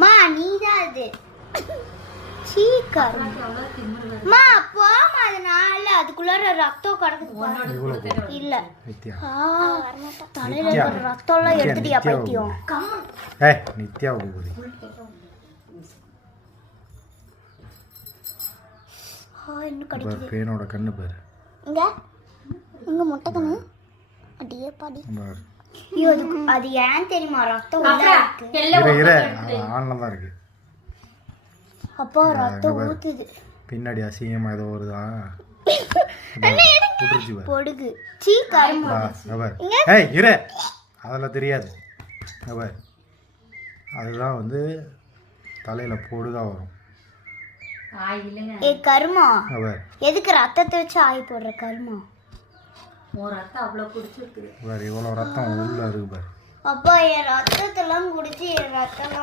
மா நீதான் அது சீக்கிரம் மா போமா அதனால அதுக்குள்ளார ரத்தம் கிடக்குது இல்ல தலையில இருக்கிற ரத்தம் எல்லாம் எடுத்துட்டியா பைத்தியம் நித்யா இன்னும் கிடைக்குது பேனோட கண்ணு பாரு இங்க இங்க முட்டை கண்ணு அடியே பாடி ஐயோ அது ஏன் தெரியுமா ரத்தம் உள்ள இருக்கு ஆன்ல தான் இருக்கு அப்பா ரத்தம் ஊத்துது பின்னாடி அசிங்கமா ஏதோ வருதா பொடுகு சீ கரும்பு ஏய் இரு அதெல்லாம் தெரியாது அதுதான் வந்து தலையில பொடுகா வரும் ஏ கருமா எதுக்கு ரத்தத்தை வச்சு ஆய் போடுற கருமா இவ்வளவு ரத்தம் உள்ள இருக்கு பாரு அப்பா என் ரத்தத்தெல்லாம் குடிச்சு என் ரத்தம்